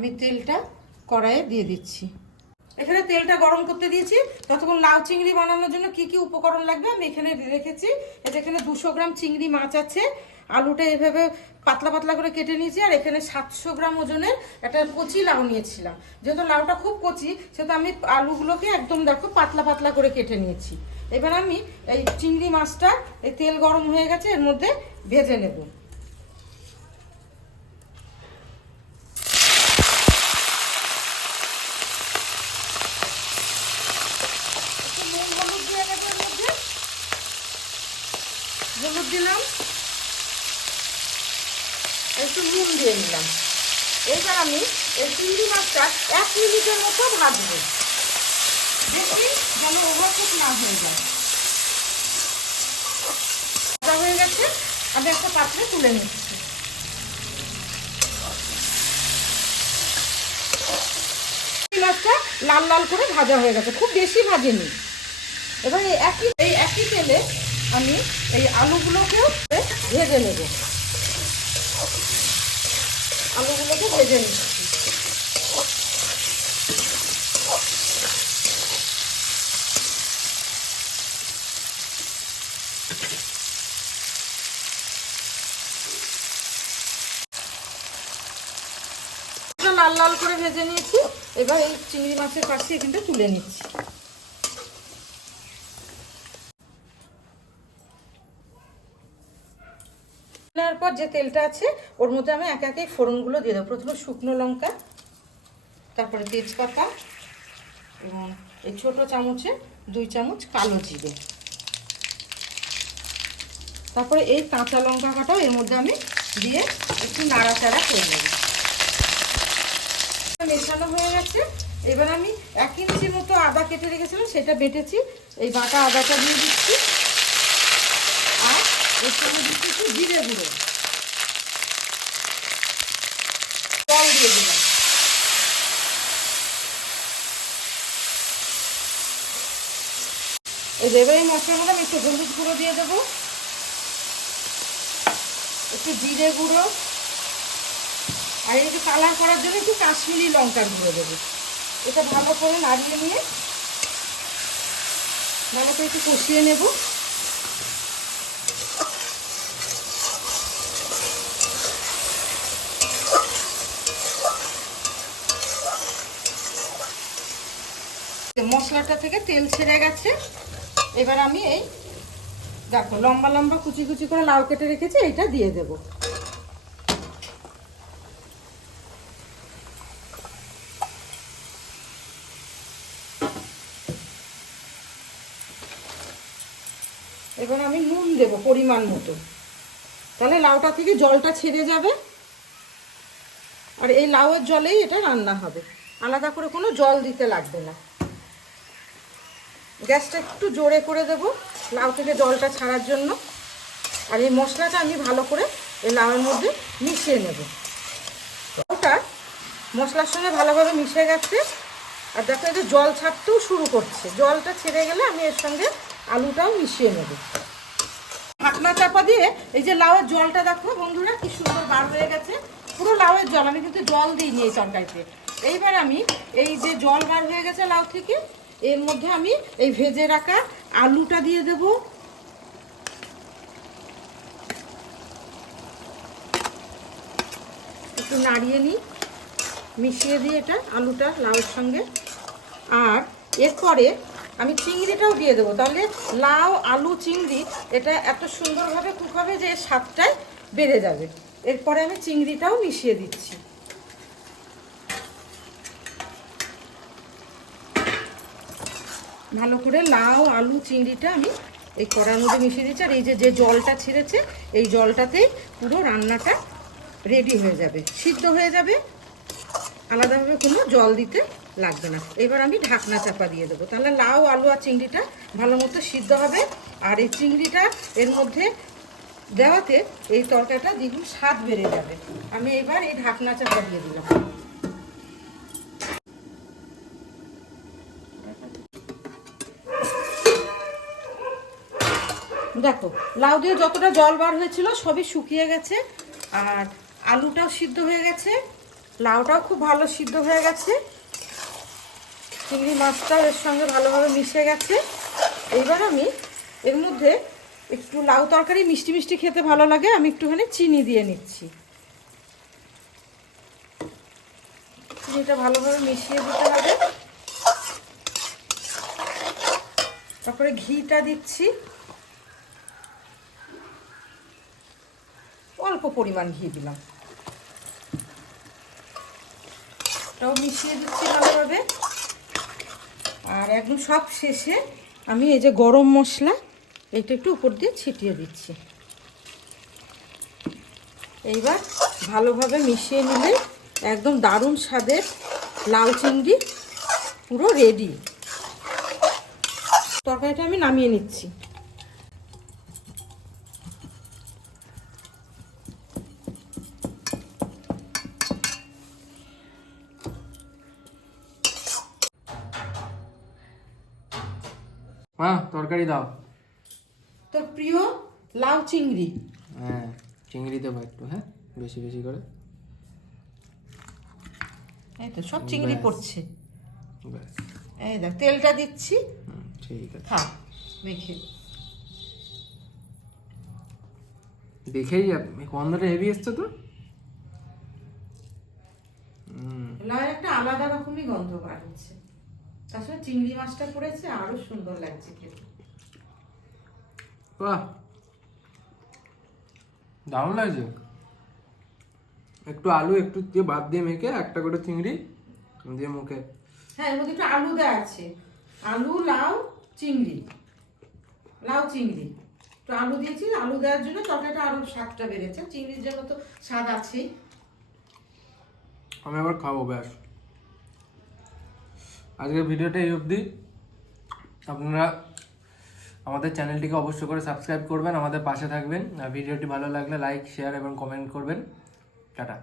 আমি তেলটা কড়াইয়ে দিয়ে দিচ্ছি। এখানে তেলটা গরম করতে দিয়েছি। ততক্ষণ লাউ চিংড়ি বানানোর জন্য কি কি উপকরণ লাগবে আমি এখানে রেখেছি। এখানে 200 গ্রাম চিংড়ি মাছ আছে, আলুটা এভাবে পাতলা পাতলা করে কেটে নিয়েছি, আর এখানে 700 গ্রাম ওজনের একটা কচি লাউ নিয়েছিলাম। যেহেতু লাউটা খুব কচি সেহেতু আমি আলুগুলোকে একদম দেখো পাতলা পাতলা করে কেটে নিয়েছি। এবার আমি এই চিংড়ি মাছটা এই তেল গরম হয়ে গেছে এর মধ্যে ভেজে নেব। হলুদ দিলাম, একটু নুন দিয়ে নিলাম। এবার আমি এই চিংড়ি মাছটা 1 মিনিটের মতো ভাজবো, দেখি যেন ওভারকুক না হয়ে যায়। ভাজা হয়ে গেছে, আমি একটা পাত্রে তুলে নিচ্ছি। চিংড়ি মাছটা লাল লাল করে ভাজা হয়ে গেছে, খুব বেশি ভাজেনি। এবার এই একই তেলে আমি এই আলুগুলোকেও ভেজে নেব। আলুগুলোকে ভেজে নিচ্ছি। লাল লাল করে ভেজে নিয়েছি। এবার এই চিংড়ি মাছের পাশে এখানটা তুলে নিচ্ছি। পর যে তেলটা আছে ওর মধ্যে আমি একে একে ফোড়নগুলো দিয়ে দেবো। প্রথমে শুকনো লঙ্কা, তারপরে তেজপাতা, এবং এই ছোট চামচে 2 চামচ কালো জিরে, তারপরে এই কাঁচা লঙ্কা কাটাও এর মধ্যে আমি দিয়ে একটু নাড়াচাড়া করে নেব। মেশানো হয়ে গেছে। এবার আমি 1 ইঞ্চির মতো আদা কেটে রেখেছিলাম, সেটা বেটেছি। এই বাটা আদাটা দিয়ে দিচ্ছি, আর এর সঙ্গে দিচ্ছি একটু জিরে গুঁড়ো, জল দিয়ে দিলাম। এবার এই মশলার মধ্যে আমি একটু হলুদ গুঁড়ো দিয়ে দেবো, একটু জিরে গুঁড়ো, আর একটু কালার করার জন্য একটু কাশ্মীরি লঙ্কার গুঁড়ো দেবো। এটা ভালো করে নাড়িয়ে নিয়ে ভালো করে একটু কষিয়ে নেব। মশলাটা থেকে তেল ছেড়ে গেছে। এবার আমি এই দেখো লম্বা লম্বা কুচি কুচি করে লাউ কেটে রেখেছি, এইটা দিয়ে দেব। এবার আমি নুন দেব পরিমাণ মতো, তাহলে লাউটা থেকে জলটা ছেড়ে যাবে, আর এই লাউয়ের জলেই এটা রান্না হবে, আলাদা করে কোনো জল দিতে লাগবে না। গ্যাসটা একটু জোরে করে দেব লাউ থেকে জলটা ছাড়ার জন্য। আর এই মশলাটা আমি ভালো করে এই লাউয়ের মধ্যে মিশিয়ে নেব। লাউটা মশলার সঙ্গে ভালোভাবে মিশে গেছে, আর দেখো এই যে জল ছাড়তেও শুরু করছে। জলটা ছেড়ে গেলে আমি এর সঙ্গে আলুটাও মিশিয়ে নেব। ঢাকনা চাপা দিয়ে এই যে লাউয়ের জলটা দেখো বন্ধুরা কি সুন্দর বার হয়ে গেছে, পুরো লাউয়ের জল। আমি কিন্তু জল দিইনি এই তরকারিতে। এইবার আমি এই যে জল বার হয়ে গেছে লাউ থেকে, এর মধ্যে আমি এই ভেজে রাখা আলুটা দিয়ে দেব। একটু নাড়িয়ে নিই, মিশিয়ে দিই এটা আলুটা লাউয়ের সঙ্গে। আর এরপরে আমি চিংড়িটাও দিয়ে দেবো, তাহলে লাউ আলু চিংড়ি এটা এত সুন্দরভাবে কুক হবে যে এর স্বাদটাই বেড়ে যাবে। এরপরে আমি চিংড়িটাও মিশিয়ে দিচ্ছি। ভালো করে লাউ আলু চিংড়িটা আমি এই কড়ার মধ্যে মিশিয়ে দিচ্ছি। আর এই যে জলটা ছেড়েছে এই জলটাতেই পুরো রান্নাটা রেডি হয়ে যাবে, সিদ্ধ হয়ে যাবে, আলাদাভাবে কোনো জল দিতে লাগবে না। এবার আমি ঢাকনা চাপা দিয়ে দেবো, তাহলে লাউ আলু আর চিংড়িটা ভালো মতো সিদ্ধ হবে। আর এই চিংড়িটা এর মধ্যে দেওয়াতে এই তরকারিটা দ্বিগুণ স্বাদ বেড়ে যাবে। আমি এবার এই ঢাকনা চাপা দিয়ে দিলাম। দেখো লাউ দিয়ে যতটা জল বার হয়েছিল সবই শুকিয়ে গেছে, আর আলুটাও সিদ্ধ হয়ে গেছে। লাউটাও খুব ভালো সিদ্ধ হয়ে গেছে, চিংড়ি মাছটাও এর সঙ্গে ভালোভাবে মিশে গেছে। এইবার আমি এর মধ্যে একটু, লাউ তরকারি মিষ্টি মিষ্টি খেতে ভালো লাগে, আমি একটুখানি চিনি দিয়ে নিচ্ছি। চিনিটা ভালোভাবে মিশিয়ে দিতে হবে। তারপরে ঘিটা দিচ্ছি, অল্প পরিমাণ ঘি দিলাম, এটাও মিশিয়ে দিচ্ছি ভালোভাবে। আর একদম সব শেষে আমি এই যে গরম মশলা, এইটা একটু উপর দিয়ে ছিটিয়ে দিচ্ছি। এইবার ভালোভাবে মিশিয়ে নিলে একদম দারুণ স্বাদের লাউ চিংড়ি পুরো রেডি। তরকারিটা আমি নামিয়ে নিচ্ছি। মা তরকারি দাও। তোর প্রিয় লাউ চিংড়ি। হ্যাঁ চিংড়ি দেবো একটু, হ্যাঁ বেশি বেশি করে। এই তো সব চিংড়ি পড়ছে। ব্যাস, এই দেখ তেলটা দিচ্ছি, ঠিক আছে। খা দেখে। দেখেই গন্ধটা হেভি এসছে তো। লাউয়ের একটা আলাদা রকমই গন্ধ বার হচ্ছে, তার সঙ্গে চিংড়ি মাছটা পড়েছে, আরো সুন্দর লাগছে খেতে। বাহ দারুণ লাগছে। একটু আলু একটু দিয়ে ভাত দিয়ে মেখে একটা করে চিংড়ি দিয়ে মুখে। হ্যাঁ, এর মধ্যে একটু আলু দেওয়া আছে, আলু লাউ চিংড়ি, লাউ চিংড়ি একটু আলু দিয়েছি, আলু দেওয়ার জন্য তরকারিটা আরো স্বাদটা বেড়েছে, চিংড়ির জন্য তো স্বাদ আছেই। আমি আবার খাবো। ব্যাস, আজকের ভিডিওটা এই অবধি। আপনারা আমাদের চ্যানেলটিকে অবশ্যই করে সাবস্ক্রাইব করবেন, আমাদের পাশে থাকবেন। আর ভিডিওটি ভালো লাগলে লাইক, শেয়ার এবং কমেন্ট করবেন। টাটা।